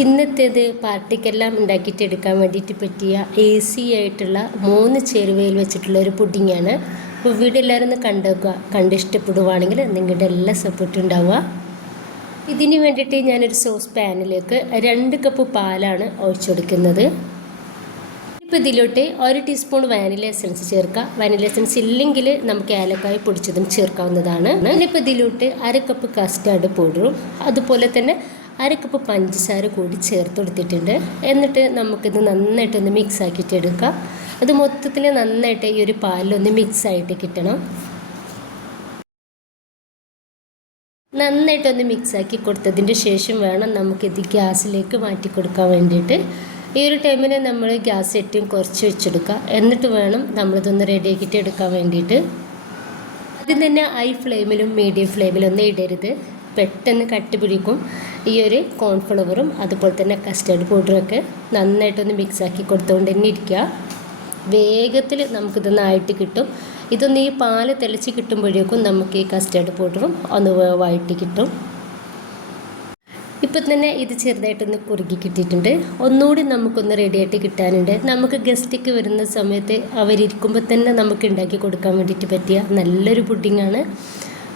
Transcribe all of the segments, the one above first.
ഇന്നത്തേത് പാർട്ടിക്കെല്ലാം ഉണ്ടാക്കിയിട്ട് എടുക്കാൻ വേണ്ടിയിട്ട് പറ്റിയ ഈസി ആയിട്ടുള്ള 3 ചേരുവയിൽ വെച്ചിട്ടുള്ള ഒരു പുഡിങ്ങാണ്. അപ്പോൾ വീഡിയോ എല്ലാവരും ഒന്ന് കണ്ടുവെക്കുക. കണ്ടിഷ്ടപ്പെടുവാണെങ്കിൽ നിങ്ങളുടെ എല്ലാ സപ്പോർട്ടും ഉണ്ടാവുക. ഇതിന് വേണ്ടിയിട്ട് ഞാനൊരു സോസ് പാനിലേക്ക് 2 കപ്പ് പാലാണ് ഒഴിച്ചു കൊടുക്കുന്നത്. ഇപ്പോൾ ഇതിലോട്ട് 1 ടീസ്പൂൺ വാനില എസൻസ് ചേർക്കുക. വാനില എസൻസ് ഇല്ലെങ്കിൽ നമുക്ക് ഏലക്കായ പൊടിച്ചതും ചേർക്കാവുന്നതാണ്. ഞാനിപ്പോൾ ഇതിലോട്ട് 1 കപ്പ് കസ്റ്റാർഡ് പൗഡറും അതുപോലെ തന്നെ 1 കപ്പ് പഞ്ചസാര കൂടി ചേർത്ത് കൊടുത്തിട്ടുണ്ട്. എന്നിട്ട് നമുക്കിത് നന്നായിട്ടൊന്ന് മിക്സ് ആക്കിയിട്ട് എടുക്കാം. അത് മൊത്തത്തിൽ നന്നായിട്ട് ഈ ഒരു പാലിലൊന്ന് മിക്സ് ആയിട്ട് കിട്ടണം. നന്നായിട്ടൊന്ന് മിക്സാക്കി കൊടുത്തതിൻ്റെ ശേഷം വേണം നമുക്കിത് ഗ്യാസിലേക്ക് മാറ്റി കൊടുക്കാൻ വേണ്ടിയിട്ട്. ഈ ഒരു ടൈമിൽ നമ്മൾ ഗ്യാസ് ഏറ്റവും കുറച്ച് വെച്ചെടുക്കുക. എന്നിട്ട് വേണം നമ്മളിതൊന്ന് റെഡിയാക്കിയിട്ട് എടുക്കാൻ വേണ്ടിയിട്ട്. ആദ്യം തന്നെ ഹൈ ഫ്ലെയിമിലും മീഡിയം ഫ്ലെയിമിലും ഒന്നും ഇടരുത്, പെട്ടെന്ന് കട്ടി പിടിക്കും. ഈ ഒരു കോൺഫ്ലവറും അതുപോലെ തന്നെ കസ്റ്റർഡ് പൗഡറൊക്കെ നന്നായിട്ടൊന്ന് മിക്സാക്കി കൊടുത്തുകൊണ്ട് തന്നെ ഇരിക്കുക. വേഗത്തിൽ നമുക്കിതൊന്നായിട്ട് കിട്ടും. ഇതൊന്ന് ഈ പാല് തിളച്ച് കിട്ടുമ്പോഴേക്കും നമുക്ക് ഈ കസ്റ്റർഡ് പൗഡറും ഒന്ന് വേവായിട്ട് കിട്ടും. ഇപ്പം തന്നെ ഇത് ചെറുതായിട്ടൊന്ന് കുറുകി കിട്ടിയിട്ടുണ്ട്. ഒന്നുകൂടി നമുക്കൊന്ന് റെഡിയായിട്ട് കിട്ടാനുണ്ട്. നമുക്ക് ഗസ്റ്റൊക്കെ വരുന്ന സമയത്ത് അവരിയ്ക്കുമ്പോൾ തന്നെ നമുക്ക് ഉണ്ടാക്കി കൊടുക്കാൻ വേണ്ടിയിട്ട് പറ്റിയ നല്ലൊരു പുഡിങ്ങാണ്.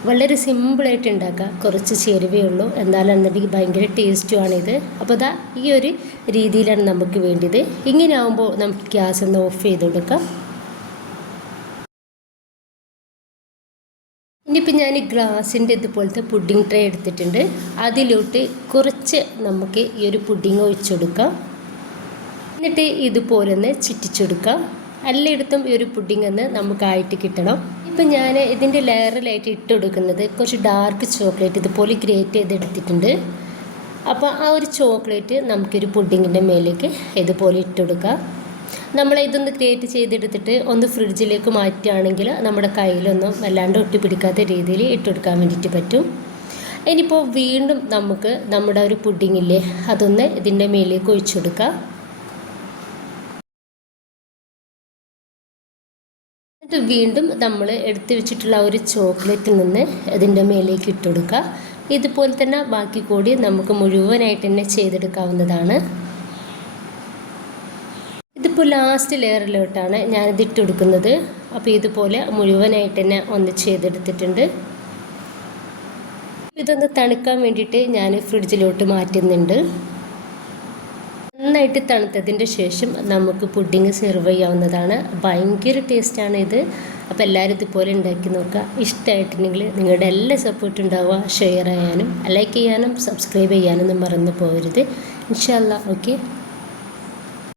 വളരെ സിമ്പിളായിട്ട് ഉണ്ടാക്കുക. കുറച്ച് ചേരുവേ ഉള്ളൂ, എന്നാലെന്നുണ്ടെങ്കിൽ ഭയങ്കര ടേസ്റ്റുമാണിത്. അപ്പോൾ ഇതാ ഈ ഒരു രീതിയിലാണ് നമുക്ക് വേണ്ടത്. ഇങ്ങനെ ആകുമ്പോൾ നമുക്ക് ഗ്യാസ് ഒന്ന് ഓഫ് ചെയ്ത് കൊടുക്കാം. ഇനിയിപ്പോൾ ഞാൻ ഗ്ലാസിൻ്റെ ഇതുപോലത്തെ പുഡിംഗ് ട്രേ എടുത്തിട്ടുണ്ട്. അതിലോട്ട് കുറച്ച് നമുക്ക് ഈ ഒരു പുഡിംഗ് ഒഴിച്ചു കൊടുക്കാം. എന്നിട്ട് ഇതുപോലെ ഒന്ന് ചുറ്റിച്ചെടുക്കാം. എല്ലായിടത്തും ഈ ഒരു പുഡിംഗ് ഒന്ന് നമുക്കായിട്ട് കിട്ടണം. ഇപ്പം ഞാൻ ഇതിൻ്റെ ലെയറിലായിട്ട് ഇട്ട് കൊടുക്കുന്നത് കുറച്ച് ഡാർക്ക് ചോക്ലേറ്റ് ഇതുപോലെ ഗ്രേറ്റ് ചെയ്തെടുത്തിട്ടുണ്ട്. അപ്പോൾ ആ ഒരു ചോക്ലേറ്റ് നമുക്കൊരു പുഡിങ്ങിൻ്റെ മേലേക്ക് ഇതുപോലെ ഇട്ട് കൊടുക്കാം. ഇതൊന്ന് ഗ്രേറ്റ് ചെയ്തെടുത്തിട്ട് ഒന്ന് ഫ്രിഡ്ജിലേക്ക് മാറ്റുകയാണെങ്കിൽ നമ്മുടെ കയ്യിലൊന്നും വല്ലാണ്ട് ഒട്ടിപ്പിടിക്കാത്ത രീതിയിൽ ഇട്ട് കൊടുക്കാൻ വേണ്ടിയിട്ട് പറ്റും. ഇനിയിപ്പോൾ വീണ്ടും നമുക്ക് നമ്മുടെ ഒരു പുഡിങ്ങില്ലേ അതൊന്ന് ഇതിൻ്റെ മേലേക്ക് ഒഴിച്ചു കൊടുക്കാം. എന്നിട്ട് വീണ്ടും നമ്മൾ എടുത്തു വെച്ചിട്ടുള്ള ഒരു ചോക്ലേറ്റിൽ നിന്ന് ഇതിൻ്റെ മേലേക്ക് ഇട്ട് കൊടുക്കുക. ഇതുപോലെ തന്നെ ബാക്കി കൂടി നമുക്ക് മുഴുവനായിട്ട് തന്നെ ചെയ്തെടുക്കാവുന്നതാണ്. ഇതിപ്പോൾ ലാസ്റ്റ് ലെയറിലോട്ടാണ് ഞാനിത് ഇട്ട് കൊടുക്കുന്നത്. അപ്പോൾ ഇതുപോലെ മുഴുവനായിട്ട് തന്നെ ഒന്ന് ചെയ്തെടുത്തിട്ടുണ്ട്. ഇതൊന്ന് തണുക്കാൻ വേണ്ടിയിട്ട് ഞാൻ ഫ്രിഡ്ജിലോട്ട് മാറ്റുന്നുണ്ട്. നന്നായിട്ട് തണുത്തതിൻ്റെ ശേഷം നമുക്ക് പുഡിങ് സെർവ് ചെയ്യാവുന്നതാണ്. ഭയങ്കര ടേസ്റ്റാണ് ഇത്. അപ്പോൾ എല്ലാവരും ഇതുപോലെ ഉണ്ടാക്കി നോക്കുക. ഇഷ്ടമായിട്ടുണ്ടെങ്കിൽ നിങ്ങളുടെ എല്ലാ സപ്പോർട്ടും ഉണ്ടാവുക. ഷെയർ ചെയ്യാനും ലൈക്ക് ചെയ്യാനും സബ്സ്ക്രൈബ് ചെയ്യാനൊന്നും മറന്നു പോകരുത്. ഇൻഷാ അല്ലാഹ്. ഓക്കെ.